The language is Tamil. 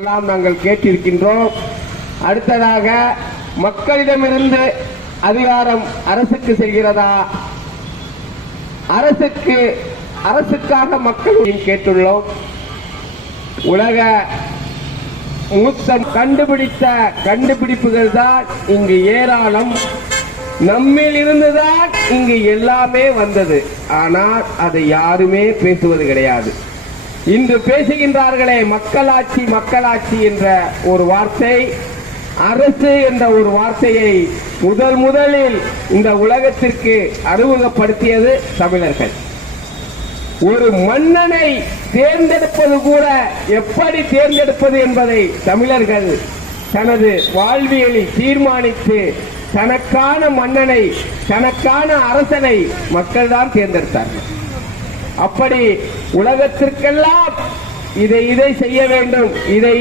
எல்லாம் நாங்கள் கேட்டிருக்கின்றோம். அடுத்ததாக மக்களிடமிருந்து அதிகாரம் அரசுக்கு செல்கிறதா, அரசுக்காக மக்களையும் கேட்டுள்ளோம். உலக மூத்த கண்டுபிடித்த கண்டுபிடிப்புகள் தான் இங்கு ஏராளம். நம்மில் இருந்துதான் இங்கு எல்லாமே வந்தது. ஆனால் அதை யாருமே பேசுவது கிடையாது. இன்று பேசுகின்றார்களே மக்களாட்சி மக்களாட்சி என்ற ஒரு வார்த்தை, அரசு என்ற ஒரு வார்த்தையை முதலில் இந்த உலகத்திற்கு அறிமுகப்படுத்தியது தமிழர்கள். ஒரு மன்னனை தேர்ந்தெடுப்பது கூட எப்படி தேர்ந்தெடுப்பது என்பதை தமிழர்கள் தனது வாழ்வியலில் தீர்மானித்து தனக்கான மன்னனை, தனக்கான அரசனை மக்கள் தான் தேர்ந்தெடுத்தார்கள். அப்படி உலகத்திற்கெல்லாம் இதை செய்ய வேண்டும், இதை